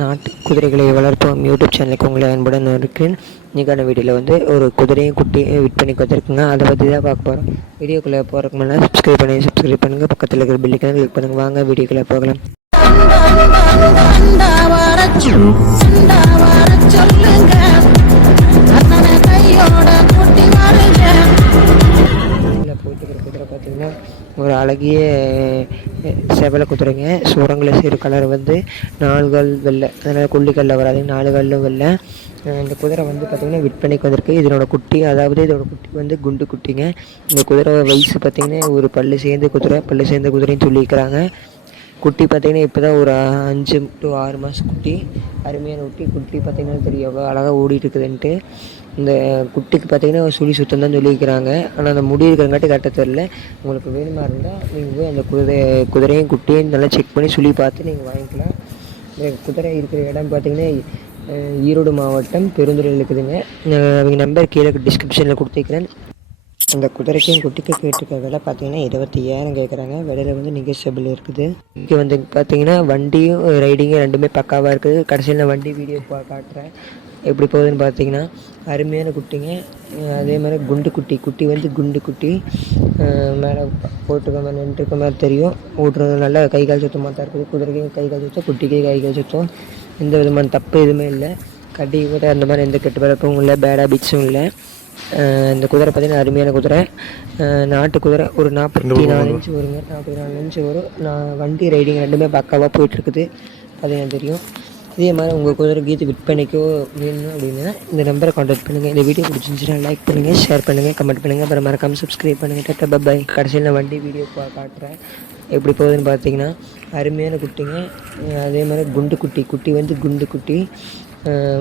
நாட்டு குதிரைகளை வளர்ப்போம் யூடியூப் சேனலுக்கு உங்களை அன்புடன் இருக்கிறேன். இன்றைக்கான வீடியோவில் வந்து ஒரு குதிரையும் குட்டியும் விற்பனைக்கு வந்திருக்குங்க. அதை பற்றி தான் பார்க்க போகிறோம். வீடியோக்குள்ளே போகிறதுக்கு முன்னாடி சப்ஸ்கிரைப் பண்ணுங்கள், பக்கத்தில் இருக்கிற பெல்லைக்கான கிளிக் பண்ணுங்கள். வாங்க வீடியோக்குள்ளே போகலாம். குதிரை பார்த்திங்கன்னா ஒரு அழகிய செவலை குதிரைங்க. சுரங்களை சேரு கலர் வந்து 4 கால் வெள்ளை, அதனால் கொல்லிக்கல்ல வராது, 4 காலும் வெள்ளை. இந்த குதிரை வந்து பார்த்திங்கன்னா விற்பனைக்கு வந்திருக்கு. இதோட குட்டி, அதாவது இதோட குட்டி வந்து குண்டு குட்டிங்க. இந்த குதிரை வயசு பார்த்திங்கன்னா ஒரு பல்லு சேர்ந்த குதிரைன்னு சொல்லியிருக்கிறாங்க. குட்டி பார்த்திங்கன்னா இப்போ தான் ஒரு 5 to 6 மாதம் குட்டி. அருமையான குட்டி பார்த்திங்கன்னா தெரியும் எவ்வளோ அழகாக ஓடிட்டு இருக்குதுன்ட்டு. இந்த குட்டிக்கு பார்த்திங்கன்னா சுழி சுத்தம் தான் சொல்லியிருக்கிறாங்க. ஆனால் அந்த முடி இருக்கிறங்காட்டி கட்ட தெரில. உங்களுக்கு வேணுமா இருந்தால் நீங்கள் போய் அந்த குதிரையும் குட்டியும் நல்லா செக் பண்ணி சுழி பார்த்து நீங்கள் வாங்கிக்கலாம். இந்த குதிரை இருக்கிற இடம் பார்த்திங்கன்னா ஈரோடு மாவட்டம் பெருந்துறையில் இருக்குதுங்க. அவங்க நம்பர் கீழே டிஸ்கிரிப்ஷனில் கொடுத்துருக்கிறேன். அந்த குதிரைக்கும் குட்டிக்கும் கேட்டிருக்க விலை பார்த்தீங்கன்னா 25,000 கேட்குறாங்க. விலையில் வந்து நெகோஷியபிள் இருக்குது. இங்கே வந்து பார்த்தீங்கன்னா வண்டியும் ரைடிங்கும் ரெண்டுமே பக்காவாக இருக்குது. கடைசியில் நான் வண்டி வீடியோ காட்டுறேன் எப்படி போகுதுன்னு. பார்த்தீங்கன்னா அருமையான குட்டிங்க. அதே மாதிரி குட்டி வந்து குண்டு குட்டி மேலே போட்டுக்க மாதிரி நின்றுருக்க மாதிரி தெரியும். ஓட்டுறது நல்லா கை கால் சுத்தமாக தான் இருக்குது. குதிரைக்கும் கை கால் சுத்தம், குட்டிக்கே கை கால் சுத்தம். எந்த விதமான தப்பு எதுவுமே இல்லை. கட்டி கூட அந்த மாதிரி எந்த கெட்டு பழக்கமும் இல்லை, பேட் ஹேபிட்ஸும் இல்லை. இந்த குதிரை பார்த்திங்கன்னா அருமையான குதிரை, நாட்டு குதிரை. ஒரு 44 இன்ச்சு வருங்க, 44 இன்ச்சு வரும். வண்டி ரைடிங் ரெண்டுமே பக்காவாக போயிட்டுருக்குது, அது எனக்கு தெரியும். இதே மாதிரி உங்கள் குதிரை கீத்து விற்பனைக்கோ வேணும் அப்படின்னா இந்த நம்பரை கான்டாக்ட் பண்ணுங்கள். இந்த வீடியோ பிடிச்சிருந்துச்சுன்னா லைக் பண்ணுங்கள், ஷேர் பண்ணுங்கள், கமெண்ட் பண்ணுங்கள். அப்புறம் மறக்காமல் சப்ஸ்கிரைப் பண்ணுங்கள். டாட்டா பாய். கடைசியில் நான் வண்டி வீடியோ காட்டுறேன் எப்படி போகுதுன்னு. பார்த்தீங்கன்னா அருமையான குட்டிங்க. அதே மாதிரி குட்டி வந்து குண்டு குட்டி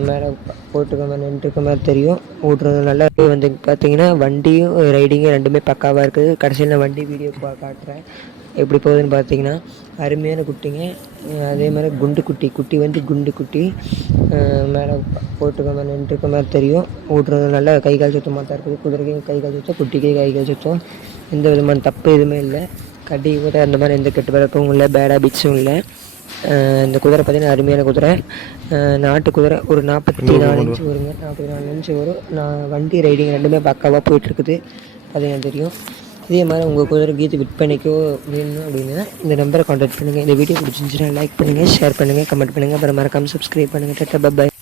மேலே போட்டுக்க மாதிரி நின்றுருக்க மாதிரி தெரியும். ஓட்டுறது நல்லா வந்து பார்த்தீங்கன்னா வண்டியும் ரைடிங்கும் ரெண்டுமே பக்காவாக இருக்குது. கடைசியில் நான் வண்டி வீடியோ காட்டுறேன் எப்படி போகுதுன்னு. பார்த்தீங்கன்னா அருமையான குட்டிங்க. அதே மாதிரி குட்டி வந்து குண்டு குட்டி மேலே போட்டுக்க மாதிரி நின்றுருக்க மாதிரி தெரியும். ஓட்டுறது நல்லா கை கால் சுத்தமாக தான் இருக்குது. குதிரைக்கும் கை கால் சுத்தம், குட்டிக்கே கை கால் சுத்தம். எந்த விதமான தப்பு எதுவுமே இல்லை. கட்டி கூட அந்த மாதிரி எந்த கெட்டு பழக்கமும் இல்லை, பேட் ஹேபிட்ஸும் இல்லை. இந்த குதிரை பார்த்திங்கன்னா அருமையான குதிரை, நாட்டு குதிரை. ஒரு 44 இன்ச்சு வருங்க, 44 இன்ச்சு வரும். வண்டி ரைடிங் ரெண்டுமே பக்காவாக போயிட்டுருக்குது, அது எனக்கு தெரியும். இதே மாதிரி உங்கள் குதிரை கீத்து விற்பனைக்கோ வேணும் அப்படின்னா இந்த நம்பரை கான்டாக்ட் பண்ணுங்கள். இந்த வீடியோ பிடிச்சிருந்துச்சுன்னா லைக் பண்ணுங்கள், ஷேர் பண்ணுங்கள், கமெண்ட் பண்ணுங்கள். அப்புறம் மறக்காமல் சப்ஸ்கிரைப் பண்ணுங்கள். டாட்டா பாய்.